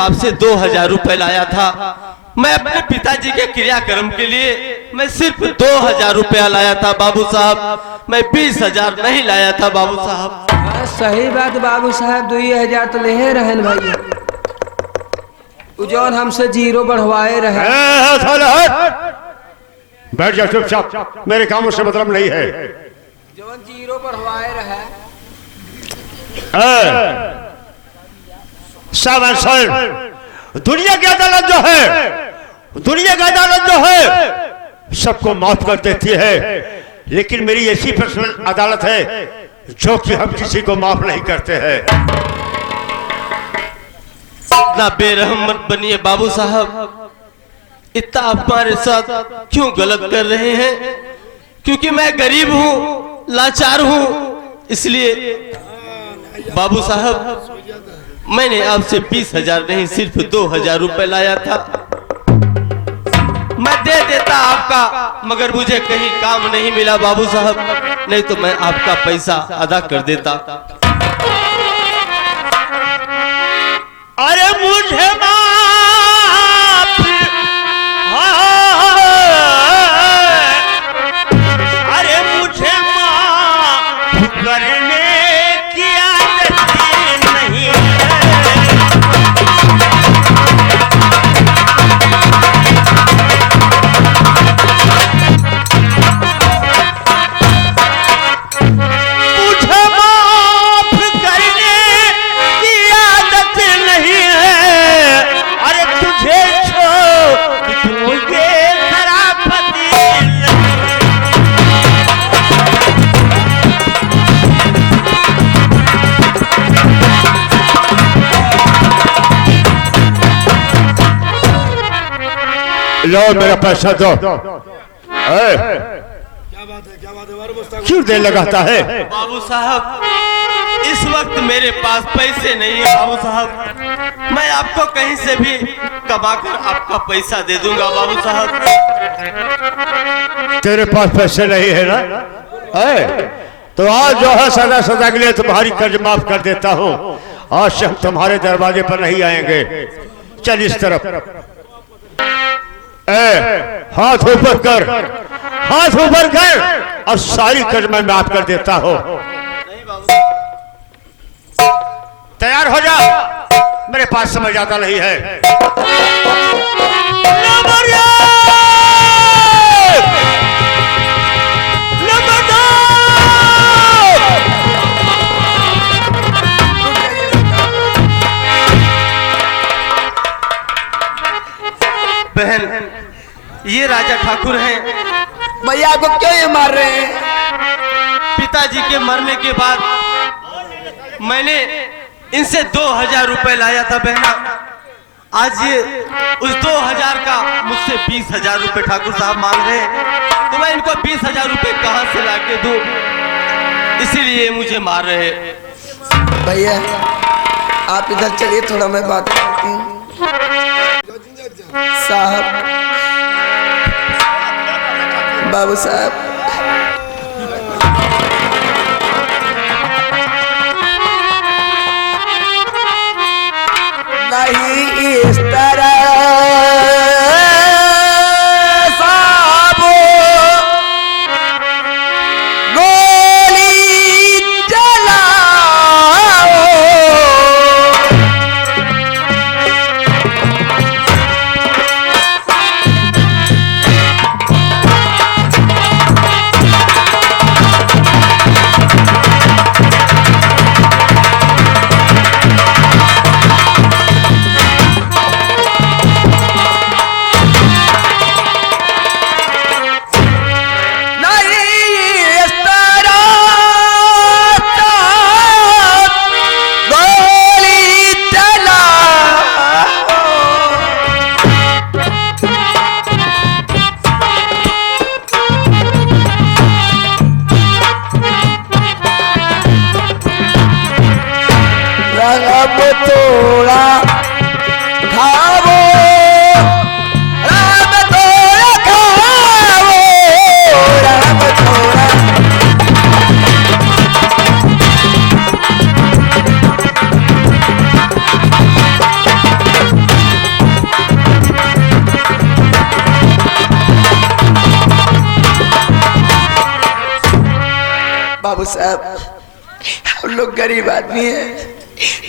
आपसे 2000 रुपए लाया था। मैं अपने पिताजी के क्रियाक्रम के लिए मैं सिर्फ 2000 रुपया लाया था बाबू साहब, मैं 20,000 नहीं लाया था बाबू साहब। सही बात बाबू साहब, 2000 तो ले रहन भाई, जौन हमसे 0 बढ़वाए रहे। बैठ जा चुपचाप, मेरे कामों से मतलब नहीं है। जौन 0 बढ़वाए रहे दुनिया की अदालत जो है, दुनिया की अदालत जो है सबको माफ कर देती है, लेकिन मेरी ऐसी पर्सनल अदालत है जो कि हम किसी को माफ नहीं करते हैं। इतना बेरहम मत बनिए बाबू साहब, इतना आप हमारे साथ क्यों गलत कर रहे हैं? क्योंकि मैं गरीब हूँ, लाचार हूँ, इसलिए बाबू साहब मैंने आपसे 20,000 नहीं सिर्फ 2,000 रुपए लाया था। मैं दे देता आपका, मगर मुझे कहीं काम नहीं मिला बाबू साहब, नहीं तो मैं आपका पैसा अदा कर देता। अरे मुझे अरे मुझे माफ करने की आदत नहीं है। लो मेरा पैसा दो। क्या बात है, क्यों देर लगाता है? बाबू साहब इस वक्त मेरे पास पैसे नहीं है बाबू साहब, मैं आपको कहीं से भी कमाकर आपका पैसा दे दूंगा बाबू साहब। तेरे पास पैसे नहीं है ना? तो आज जो है सदा सदा के लिए तुम्हारी कर्ज माफ कर देता हूँ। आज से हम तुम्हारे दरवाजे पर नहीं आएंगे। चल इस तरफ, हाथ ऊपर कर, हाथ ऊपर कर, और सारी कर्ज मैं माफ कर देता हूँ। तैयार हो जा, मेरे पास समय ज्यादा नहीं है। बहन ये राजा ठाकुर हैं। भैया आपको क्यों ये मार रहे हैं? पिताजी के मरने के बाद मैंने इनसे 2000 रुपए लाया था बहना। आज ये उस 2000 का मुझसे 20,000 रुपए ठाकुर साहब मांग रहे हैं, तो मैं इनको 20,000 रुपए कहां से लाके दूं? इसीलिए मुझे मार रहे हैं। भैया आप इधर चलिए, थोड़ा मैं बात करती हूँ। साहब, बाबू साहब, नहीं इस तरह साबो गोली चलाओ। बाबू साहब, हम लोग गरीब आदमी हैं,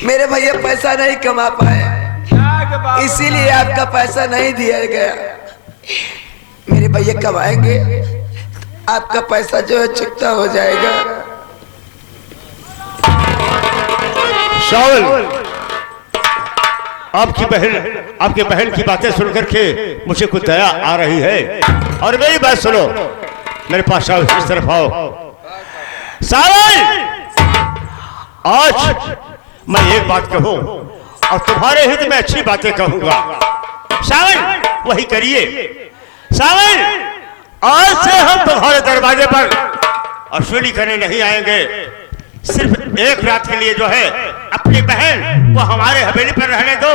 मेरे भैया पैसा नहीं कमा पाए, इसीलिए आपका पैसा नहीं दिया गया। मेरे भैया कमाएंगे, आपका पैसा जो है चुकता हो जाएगा। शावल, आपकी बहन की बातें सुनकर के मुझे कुछ दया आ रही है। और मेरी बात सुनो, मेरे पास आओ, इस तरफ आओ। शावल, आज मैं एक बात कहूं और तुम्हारे हित में अच्छी बातें कहूंगा। शावल, वही करिए। शावल, आज से हम तुम्हारे दरवाजे पर अश्विनी करने नहीं आएंगे। सिर्फ एक रात के लिए जो है अपनी बहन को हमारे हवेली पर रहने दो।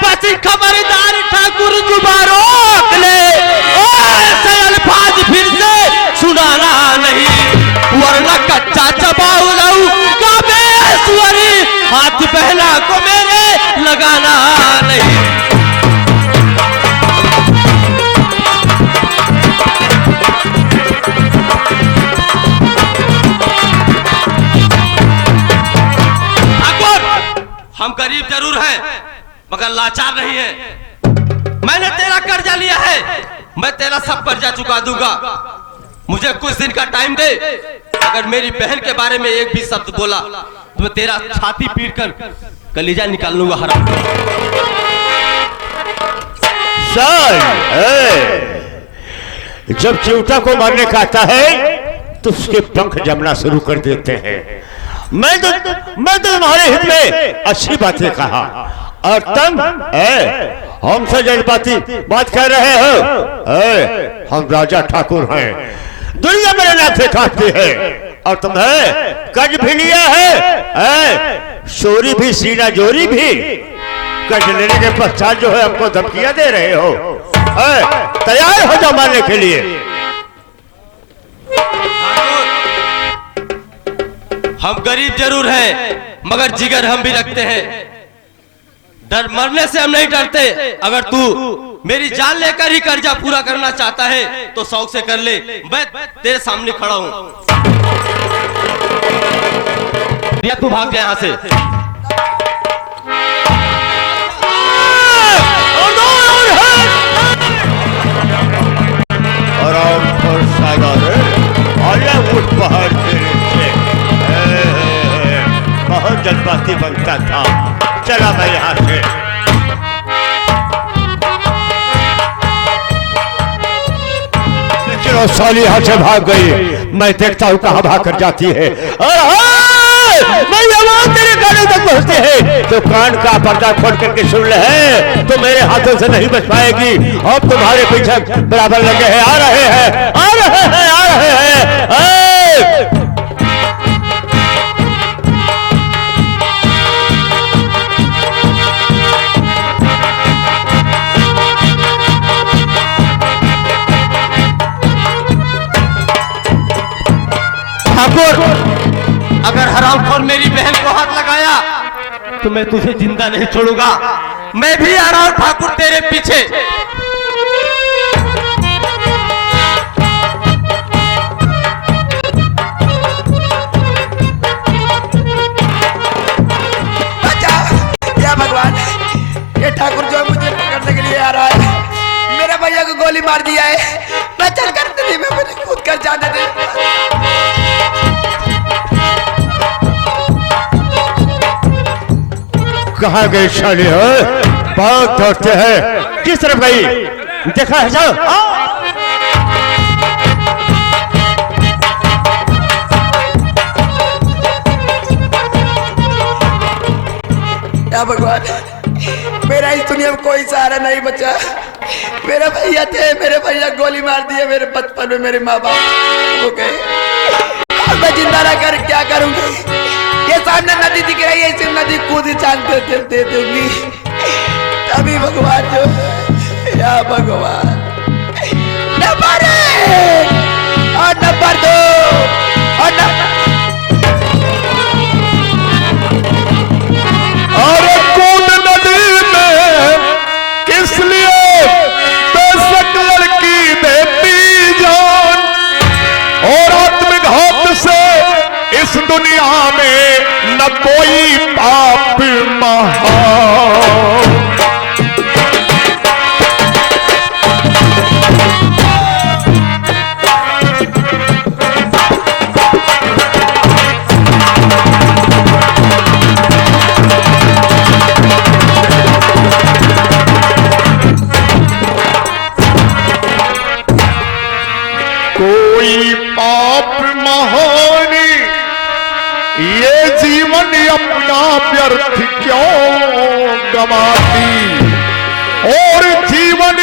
पति खबरदार, ठाकुर जुबान रोक ले। ऐसे अल्फाज फिर से सुनाना नहीं, वरना कच्चा चबाऊ लहू का बेसुरी हाथ पहला को मेरे लगाना नहीं। हम गरीब जरूर हैं मगर लाचार नहीं है। मैंने तेरा कर्जा लिया है, मैं तेरा सब कर्जा चुका दूंगा। मुझे कुछ दिन का टाइम दे। अगर मेरी बहन के बारे में एक भी शब्द बोला तो मैं तेरा छाती पीट कर कलीजा निकाल लूंगा। हराम जब चिवटा को मारने का आता है तो उसके पंख जमना शुरू कर देते हैं। मैं तो तुम्हारे हित में अच्छी बातें कहा और तुम हमसे जज्बाती बात कर रहे हो। हम राजा ठाकुर हैं, दुनिया मेरे नाम से काटती है और तुम कर्ज भी लिया है, चोरी भी, सीना जोरी भी। कर्ज लेने के पश्चात जो है हमको धमकियां दे रहे हो। तैयार हो जाओ मारने के लिए। हम गरीब जरूर हैं मगर जिगर हम भी रखते हैं। डर मरने से हम नहीं डरते। अगर तू मेरी जान लेकर ही कर्जा पूरा करना चाहता है तो शौक से कर ले, मैं तेरे सामने खड़ा हूं। या तू भाग जा यहां से। पहाड़ के नीचे बहुत जज्बाती बनता था। चला मैं यहाँ से। चलो साली यहाँ से भाग गई। मैं देखता हूँ कहाँ भाग कर जाती है। मैं आवाज तेरे कानों तक पहुँचते हैं तो कान का पर्दा खोल करके सुन ले तो मेरे हाथों से नहीं बच पाएगी। अब तुम्हारे पीछे बराबर लगे हैं। आ रहे हैं, आ रहे हैं, आ रहे हैं। ठाकुर, अगर हरामखोर मेरी बहन को हाथ लगाया तो मैं तुझे जिंदा नहीं छोड़ूंगा। मैं भी आ रहा हूं ठाकुर तेरे पीछे। या भगवान, ये ठाकुर जो मुझे पकड़ने के लिए आ रहा है, मेरे भैया को गोली मार दिया है। मैं चल कर नदी में मुझे कूद कर जाने दे। कहाँ गए शाली हो? बहुत दौड़ते हैं। किस तरफ गई? देखा है जाओ। या भगवान, मेरा इस दुनिया में कोई सहारा नहीं बचा। मेरे भैया थे, मेरे भैया गोली मार दिए मेरे बचपन में। मेरे माँ बाप हो गए। अब मैं जिंदा रह कर क्या करूंगी? ये सामने नदी दिख रही है, इसी नदी कूद चांद दे दूंगी। तभी भगवान जो, या भगवान, नंबर 1 और नंबर 2 और कूद नदी में किस लिए? बेशक लड़की बेटी जान और आत्मघात से कोई पाप महानी ये जीवन अपना व्यर्थ क्यों गवाती, और जीवन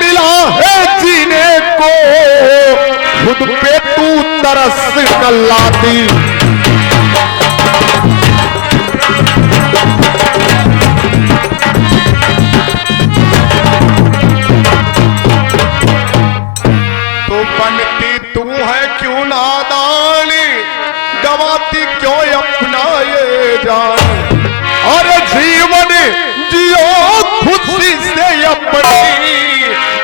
मिला है जीने को खुद पे तू तरस न लाती। तो बनती तू है क्यों नादानी, गवाती क्यों अपना ये जान, और जीवन जियो खुशी से अपनी,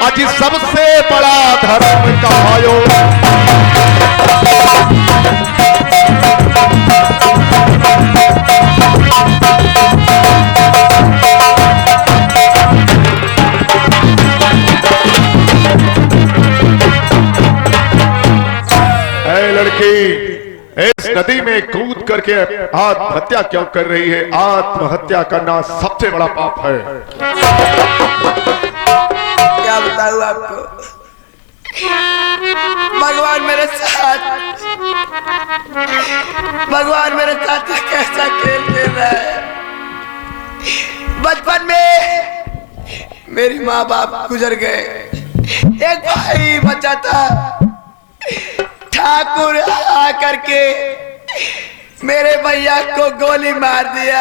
आज सबसे बड़ा धर्म कहायो। इस नदी में कूद करके आत्महत्या क्यों कर रही है? आत्महत्या करना सबसे बड़ा पाप है। क्या बताऊं आपको, भगवान मेरे साथ, भगवान मेरे साथ कैसा खेल खेल रहा है। बचपन में मेरी माँ बाप गुजर गए, एक भाई बचा था, ठाकुर आकर के मेरे भैया को गोली मार दिया।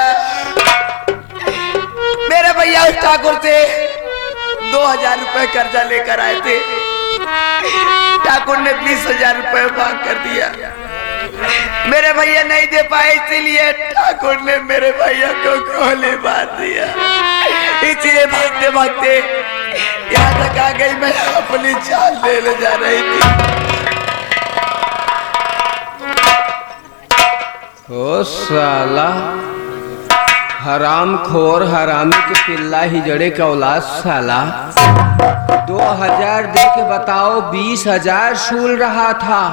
मेरे भैया उस ठाकुर से 2000 रुपए कर्जा लेकर आए थे, ठाकुर ने 20,000 रुपए मांग कर दिया। मेरे भैया नहीं दे पाए, इसीलिए ठाकुर ने मेरे भैया को गोली मार दिया। इसीलिए भागते भागते यहाँ तक आ गई, मैं अपनी जान लेने जा रही थी। ओ साला हराम खोर, हरामी के पिल्ला ही जड़े का औलाद साला। 2000 दे के बताओ, 20,000 सूल रहा था।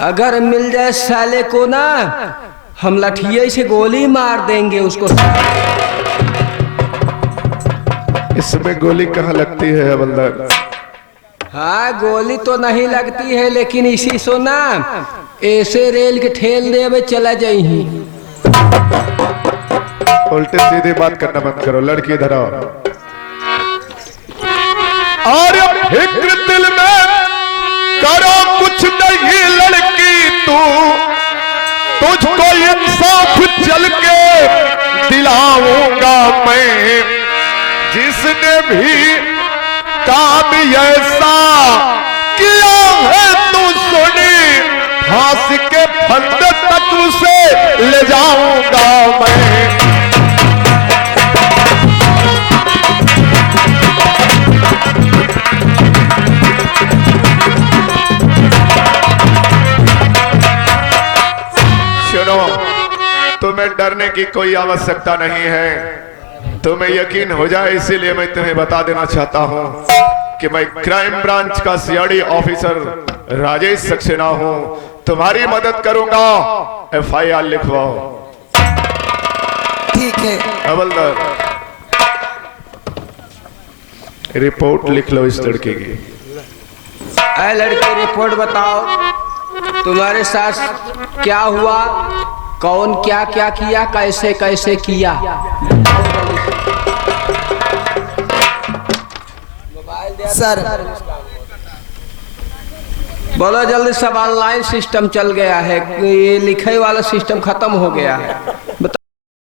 अगर मिल जाए साले को ना, हम लठिये से गोली मार देंगे उसको। इसमें गोली कहाँ लगती है हवलदार? हाँ, गोली तो नहीं लगती है, लेकिन इसी सो ना ऐसे रेल के ठेल दे चला जाई। उल्टे सीधे बात करना बंद करो। लड़की इधर आओ। और फिक्र दिल में करो कुछ नहीं लड़की, तू तुझको इंसाफ चल के दिलाऊंगा मैं। जिसने भी काम ऐसा किया है तू सुनी, फांसी के फंदे तक उसे ले जाऊंगा मैं। सुनो, तुम्हें डरने की कोई आवश्यकता नहीं है। तुम्हें यकीन हो जाए, इसीलिए मैं तुम्हें बता देना चाहता हूं कि मैं क्राइम ब्रांच का सीआईडी ऑफिसर राजेश सक्सेना हूं। तुम्हारी मदद करूंगा। FIR लिखवाओ। ठीक है हवलदार, रिपोर्ट लिख लो इस लड़की की। ऐ लड़के, रिपोर्ट बताओ, तुम्हारे साथ क्या हुआ, कौन क्या क्या किया, कैसे कैसे किया। सर, बोलो जल्दी। सब ऑनलाइन सिस्टम चल गया है, ये लिखे वाला सिस्टम खत्म हो गया है।